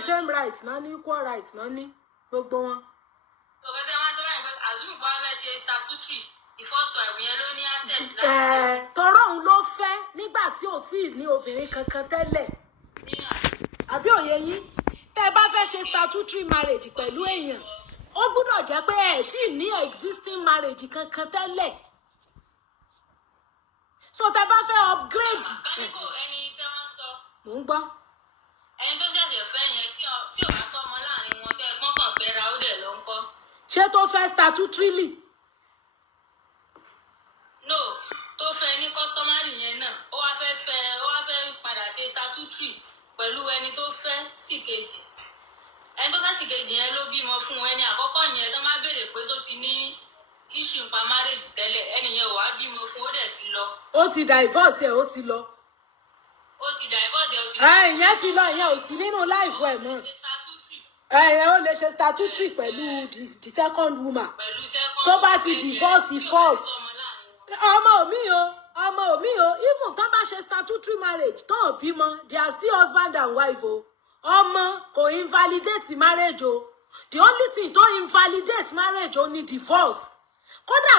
the same rights náà ní equal rights náà ní gbogbo wọn. Tòkẹ́tẹ́ máa ń sọ báyìí pé Azumi bá fẹ́ ṣe statutory the first wife yẹn ló ní access láti ṣe. Tọrọ òun ló fẹ́ nígbà tí ò tí ì ní obìnrin kankan tẹ́lẹ̀. Àbí òye yín tẹ́ bá fẹ́ ṣe statutory marriage pẹ̀lú èèyàn ó gbúdọ̀ jẹ́ pé ẹ̀ tí ì ní existing marriage kankan tẹ́lẹ̀. So tẹ́ bá fẹ́ upgrade. Káníkò ẹni tẹ́ wọ́n sọ. Mò ń gbọ́. Ẹni tó ṣẹ̀ṣẹ̀ fẹ́ yẹn tí ò bá sọmọ láàrin wọn tẹ́ ẹ̀gbọ́n kan fẹ́ ra ó dẹ̀ ló ń kọ́. Ṣé tó fẹ́ statutorily? No, tó fẹ́ ní customary yẹn náà ó wá fẹ́ padà ṣe statutory pẹ̀lú ẹni tó fẹ́ sí kejì. Ẹni tó fẹ́ sí kejì yẹn ló bímọ fún ẹni àkọ́kọ́ yẹn tó máa béèrè pé só ti ní issue nípa marriage tẹ́lẹ̀ ẹni yẹn ò wá bímọ fún ó dẹ̀ ti lọ. Ó ti divorce ẹ̀ ó ti lọ. Ó ti divorce ẹ̀ ó ti lọ. Ìyẹn ti lọ ìyẹn ò sí nínú life ẹ̀ mọ́. Ó lè ṣe statutory pẹ̀lú the second woman. Tó bá ti divorce first. Ọmọ mi o even tó bá ṣe statutory marriage tó ò bímọ they are still husband and wife o. Ọmọ kò invalidate marriage o. The only thing tó invalidate marriage o ni divorce. Kódà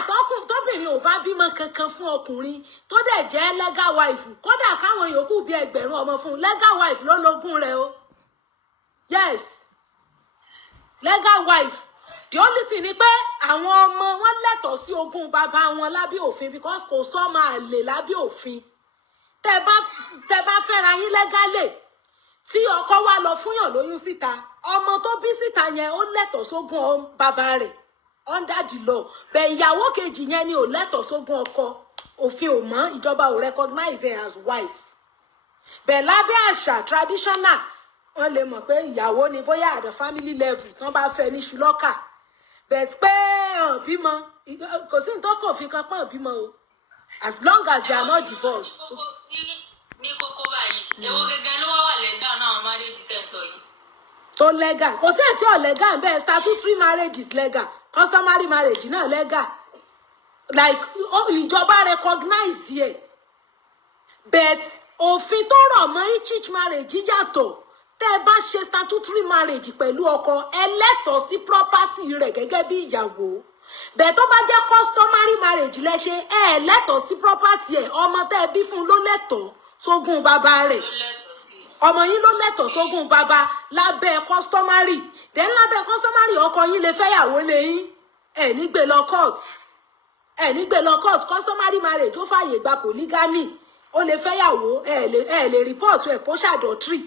tóbìnrin ò bá bímọ kankan fún ọkùnrin tó dẹ̀ jẹ́ legal wife kódà káwọn yòókù bí ẹgbẹ̀rún ọmọ fún legal wife ló lógún rẹ̀ o. Yes, legal wife. The only thing ni pé àwọn ọmọ wọn lẹ́tọ̀ọ́ sí ogún bàbá wọn lábẹ́ òfin because kò sọ́mọ àlè lábẹ́ òfin. Tẹ́ bá fẹ́ra yín legally tí ọkọ wa lọ fúnyàn lóyún síta ọmọ tó bí síta yẹn ó lẹ́tọ̀ọ́ sógún bàbá rẹ̀ under the law. Bẹ́ẹ̀ ìyàwó kejì yẹn ni ò lẹ́tọ̀ọ́ sógún ọkọ òfin ò mọ̀ ìjọba ò recognize her as wife. Bẹ́ẹ̀ lábẹ́ àṣà traditional wọ́n lè mọ̀ pé ìyàwó ni bóyá at the family level tán bá fẹ́ ní ṣùlọ́kà bẹ́ẹ̀ pé bímọ kò sí ní tó kàn fi kan pọ́n bímọ o as long as they are not divorced. Ní kókó báyìí èwo gẹ́gẹ́ ló wà legal náà marriage tẹ́ sọ yìí. Tó legal kò sí ètí ọ̀ legal bẹ́ẹ̀ statutory marriage is legal customary marriage náà legal like ìjọba recognize yẹ but òfin tó rọ̀ mọ́ each marriage yàtọ̀. Tẹ́ ẹ bá ṣe statutory marriage pẹ̀lú ọkọ ẹ lẹ́tọ̀ọ́ sí property rẹ̀ gẹ́gẹ́ bí ìyàwó. Bẹ́ẹ̀ tó bá jẹ́ customary marriage lẹ ṣe ẹ lẹ́tọ̀ọ́ sí property ẹ̀ ọmọ tẹ́ ẹ bí fún ló lẹ́tọ̀ọ́ sógún bàbá rẹ̀. Ọmọ yín ló lẹ́tọ̀ọ́ sógún bàbá lábẹ́ customary. Then lábẹ́ customary ọkọ yín lè fẹ́yàwó lẹ́yìn ẹ̀ nígbè lọ court customary marriage ó fàyè gba polygamy ó lè fẹ́yàwó ẹ̀ lè report ẹ̀ kó ṣàdọ̀tírì.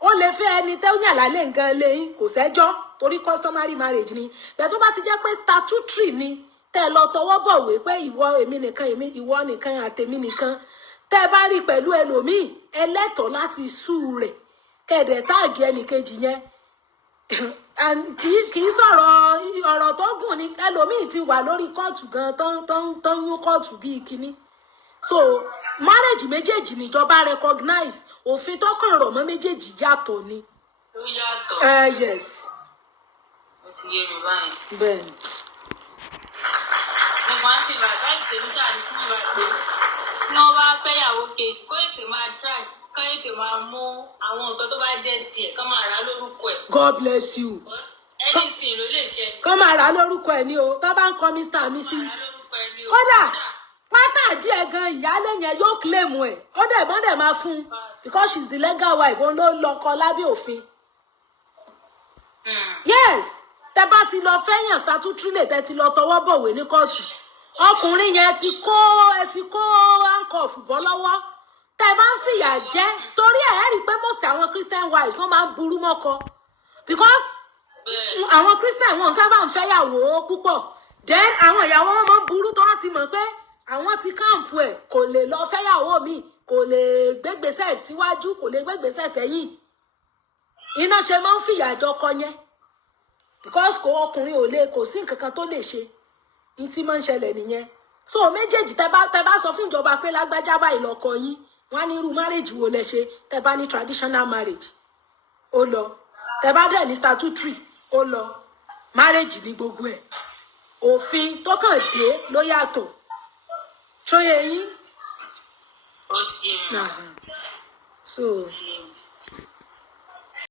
Ó lè fẹ́ ẹni tẹ́ ó yàn lálẹ́ nǹkan lẹ́yìn kò sẹ́jọ́ torí customary marriage ni. Bẹ́ẹ̀ tó bá ti jẹ́ pé statutory ni tẹ́ lọ tọwọ́ bọ̀wé pé ìwọ èmi nìkan ìwọ nìkan àtèmi nìkan tẹ́ bá rí pẹ̀lú ẹlòmíì ẹlẹ́tọ̀ọ́ láti sú rẹ̀ kẹ̀dẹ̀ táàgì ẹnìkejì yẹn kì í sọ̀rọ̀ ọ̀rọ̀ tó gùn ni ẹlòmíì ti wà lórí kóòtù gan tó ń yún kóòtù bíi kinní. So marriage méjèèjì níjọba recognize òfin tó kàn rọ̀ mọ́ méjèèjì yàtọ̀ ni. Ó yàtọ̀. Yes. Ó ti yé mi báyìí. Bẹ́ẹ̀ni. Nígbà tí bàbá ìṣèlú ṣàlùkù fún ìwà pé tí wọ́n bá fẹ́yàwó kejì kó ètè máa try kó ètè máa mú àwọn nǹkan tó bá jẹ́ tiẹ̀ kó máa rà lórúkọ ẹ̀. God bless you. Anything ló lè ṣe. Kó máa rà lórúkọ ẹ̀ ni o tó bá ń kọ́ Mr. and Mrs. Kódà pátá díẹ̀ gan ìyálé yẹn yóò claim ẹ̀ ó dẹ̀ máa fún because she's the legal wife òun ló lọ́kọ lábẹ́ òfin. Yes, tẹ́ bá ti lọ fẹ́yàn statutory lè tẹ́ ti lọ tọwọ́ bọ̀wé ní kóòtù ọkùnrin yẹn ti kó handcuff bọ́ lọ́wọ́ tẹ́ bá ń fìyà jẹ torí ẹ̀ rí i pé most àwọn Christian wives wọ́n máa ń burú mọ́kọ because àwọn Christian wọn sábà ń fẹ́yàwó púpọ̀ then àwọn ìyàwó wọn máa ń burú tó wọ́n ti mọ̀ pé àwọn ti káàmpù ẹ̀ kò lè lọ fẹ́yàwó mi kò lè gbégbèsè síwájú kò lè gbégbèsè sẹ́yìn iná ṣe máa ń fìyà jọkọ yẹn because kò ọkùnrin ò lè kò sí nǹkan kan tó lè ṣe ní tí máa ń ṣẹlẹ̀ nìyẹn so méjèèjì tẹ́ bá sọ fún ìjọba pé lágbájá báyìí lọkọ yín wọ́n á ní irú marriage wo lẹ ṣe tẹ́ bá ní traditional marriage ó lọ tẹ́ bá dẹ̀ ní statutory ó lọ marriage ní gbogbo ẹ̀ òfin tó kàn dé ló yàtọ̀ ṣóyè yín. Ó ti yé mi. So.